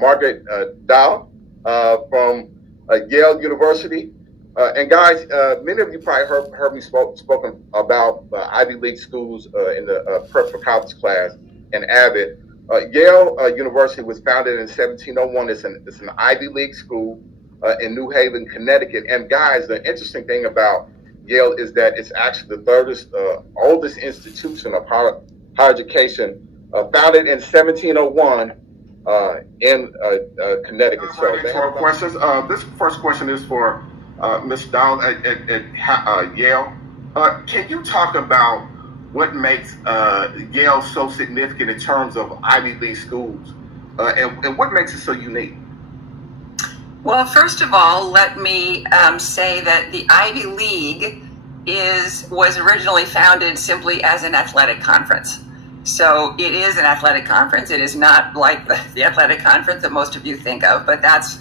Margaret Dow from Yale University. And guys, many of you probably heard me spoken about Ivy League schools in the Prep for College class in Avid. Yale University was founded in 1701. It's an Ivy League school in New Haven, Connecticut. And guys, the interesting thing about Yale is that it's actually the oldest institution of higher education, founded in 1701 in Connecticut. So they have questions. This first question is for Ms. Dahl at Yale. Can you talk about what makes Yale so significant in terms of Ivy League schools, and what makes it so unique? Well, first of all, let me say that the Ivy League was originally founded simply as an athletic conference. So it is an athletic conference. It is not like the athletic conference that most of you think of, but that's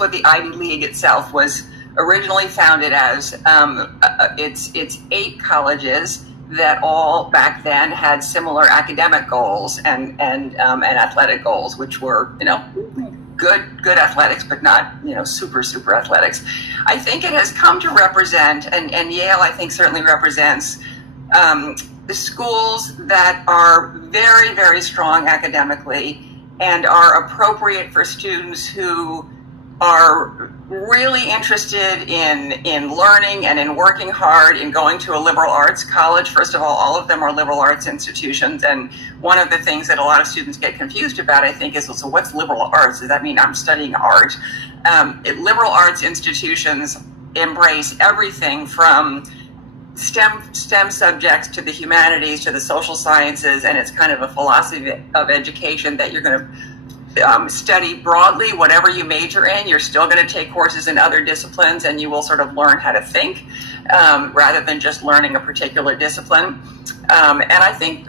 what the Ivy League itself was originally founded as. It's 8 colleges that all back then had similar academic goals and athletic goals, which were, good athletics, but not, super athletics. I think it has come to represent, and Yale, I think, certainly represents the schools that are very, very strong academically and are appropriate for students who are really interested in learning and in working hard, in going to a liberal arts college. First of all of them are liberal arts institutions, and one of the things that a lot of students get confused about, I think, is, so what's liberal arts? Does that mean I'm studying art? Liberal arts institutions embrace everything from STEM subjects to the humanities to the social sciences, and it's kind of a philosophy of education that you're going to study broadly. Whatever you major in, you're still going to take courses in other disciplines, and you will sort of learn how to think rather than just learning a particular discipline. And I think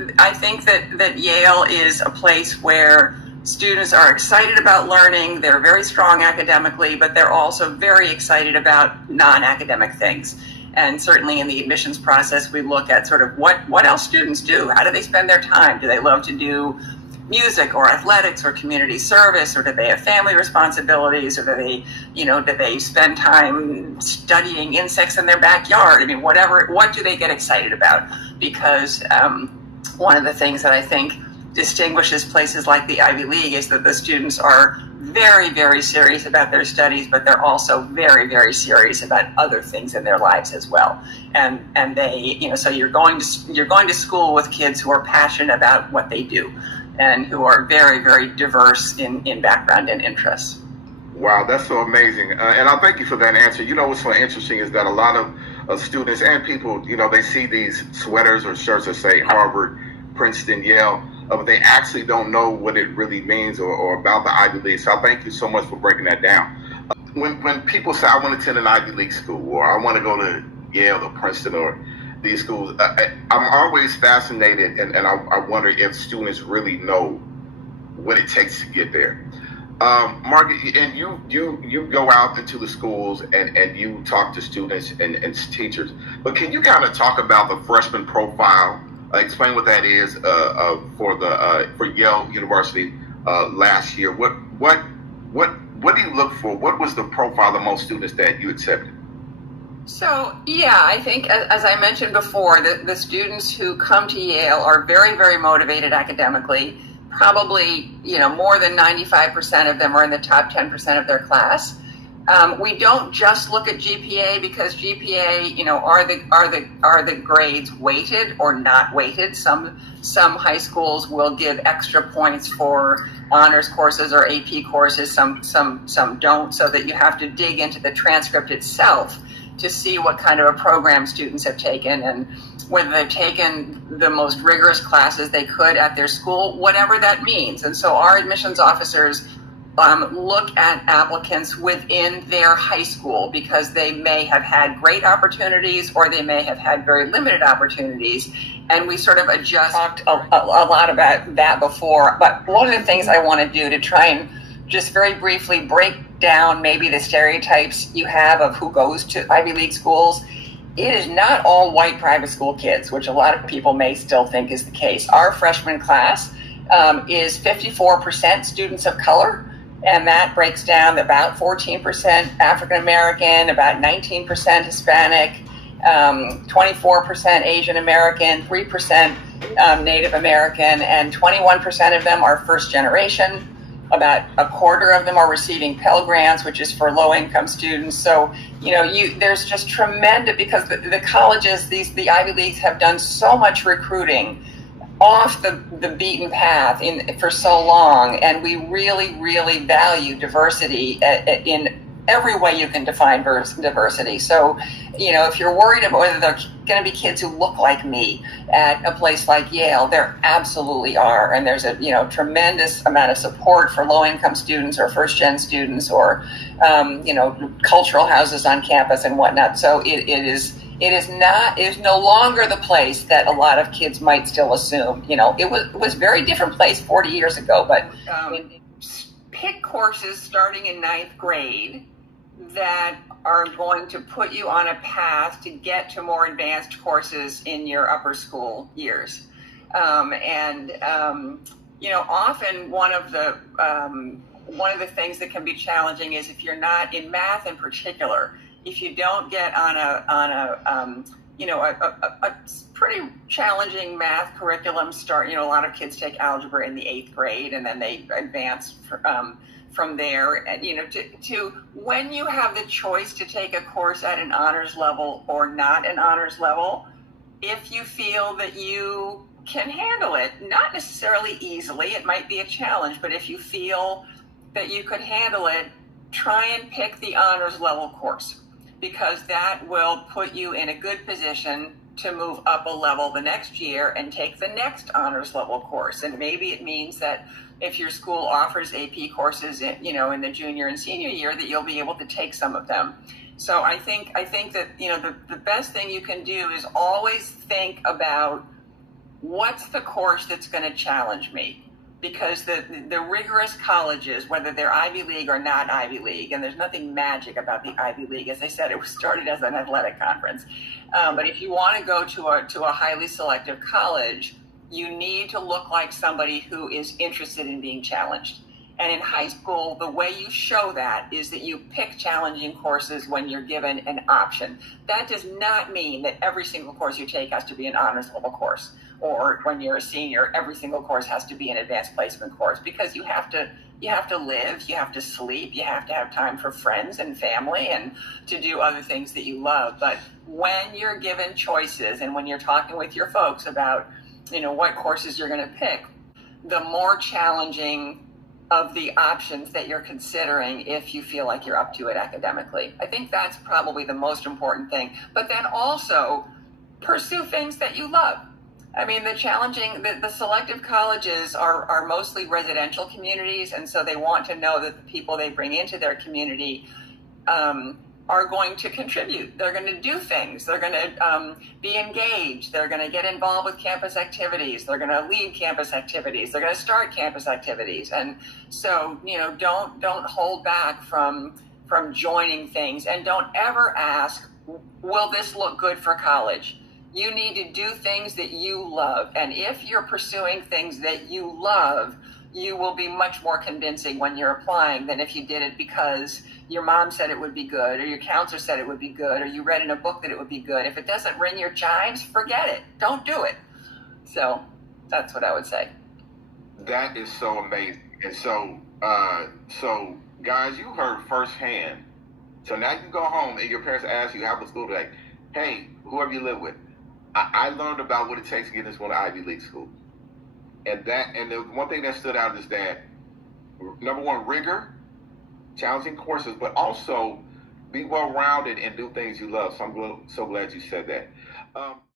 that Yale is a place where students are excited about learning. They're very strong academically, but they're also very excited about non-academic things. And certainly in the admissions process, we look at sort of what else students do. How do they spend their time? Do they love to do music or athletics or community service, or do they have family responsibilities, or do they spend time studying insects in their backyard? I mean, what do they get excited about? Because one of the things that I think distinguishes places like the Ivy League is that the students are very, very serious about their studies, but they're also very, very serious about other things in their lives as well. And they, so you're going to school with kids who are passionate about what they do and who are very, very diverse in background and interests. Wow, that's so amazing. And I thank you for that answer. What's so interesting is that a lot of students and people, they see these sweaters or shirts that say Harvard, Princeton, Yale, but they actually don't know what it really means or about the Ivy League. So I thank you so much for breaking that down. When people say, I want to attend an Ivy League school, or I want to go to Yale or Princeton or these schools, I'm always fascinated, and I wonder if students really know what it takes to get there. Margaret, and you go out into the schools and you talk to students and teachers, but can you kind of talk about the freshman profile? Explain what that is for Yale University last year. What do you look for? What was the profile of most students that you accepted? So, yeah, I think, as I mentioned before, the students who come to Yale are very, very motivated academically. Probably, more than 95% of them are in the top 10% of their class. We don't just look at GPA, because GPA, are the grades weighted or not weighted? Some high schools will give extra points for honors courses or AP courses. Some don't, so that you have to dig into the transcript itself to see what kind of a program students have taken and whether they've taken the most rigorous classes they could at their school, whatever that means. And so our admissions officers look at applicants within their high school, because they may have had great opportunities or they may have had very limited opportunities. And we sort of adjust. Talked a lot about that before, but one of the things I want to do to try and just very briefly break down maybe the stereotypes you have of who goes to Ivy League schools. It is not all white private school kids, which a lot of people may still think is the case. Our freshman class is 54% students of color, and that breaks down about 14% African American, about 19% Hispanic, 24% Asian American, 3% Native American, and 21% of them are first generation. About a quarter of them are receiving Pell Grants, which is for low-income students. So, there's just tremendous, because the colleges, the Ivy Leagues have done so much recruiting off the beaten path for so long, and we really, really value diversity in every way you can define diversity. So, if you're worried about whether there are going to be kids who look like me at a place like Yale, there absolutely are. And there's a, tremendous amount of support for low-income students or first-gen students or, cultural houses on campus and whatnot. So it is no longer the place that a lot of kids might still assume. It was a very different place 40 years ago, but pick courses starting in 9th grade that are going to put you on a path to get to more advanced courses in your upper school years. Often one of the things that can be challenging is if you're not in math in particular, if you don't get on a pretty challenging math curriculum start, a lot of kids take algebra in the 8th grade and then they advance from there, and to when you have the choice to take a course at an honors level or not an honors level, if you feel that you can handle it, not necessarily easily, it might be a challenge, but if you feel that you could handle it, try and pick the honors level course, because that will put you in a good position to move up a level the next year and take the next honors level course. And maybe it means that if your school offers AP courses, in the junior and senior year, that you'll be able to take some of them. So I think that, the best thing you can do is always think about what's the course that's going to challenge me. Because the rigorous colleges, whether they're Ivy League or not Ivy League, and there's nothing magic about the Ivy League. As I said, it was started as an athletic conference. But if you want to go to a highly selective college, you need to look like somebody who is interested in being challenged. And in high school, the way you show that is that you pick challenging courses when you're given an option. That does not mean that every single course you take has to be an honors level course, or when you're a senior, every single course has to be an advanced placement course, because you have to live, you have to sleep, you have to have time for friends and family and to do other things that you love. But when you're given choices and when you're talking with your folks about, what courses you're going to pick, the more challenging of the options that you're considering, if you feel like you're up to it academically. I think that's probably the most important thing. But then also pursue things that you love. I mean, the selective colleges are mostly residential communities, and so they want to know that the people they bring into their community are going to contribute. They're going to do things. They're going to be engaged. They're going to get involved with campus activities. They're going to lead campus activities. They're going to start campus activities. And so, don't hold back from joining things, and don't ever ask, will this look good for college? You need to do things that you love. And if you're pursuing things that you love, you will be much more convincing when you're applying than if you did it because your mom said it would be good, or your counselor said it would be good, or you read in a book that it would be good. If it doesn't ring your chimes, forget it. Don't do it. So that's what I would say. That is so amazing. And so guys, you heard firsthand. So now you can go home and your parents ask you, how was school today? Hey, whoever you live with, I learned about what it takes to get into one of Ivy League schools. And the one thing that stood out is that, number one, rigor, challenging courses, but also be well-rounded and do things you love. So I'm so glad you said that.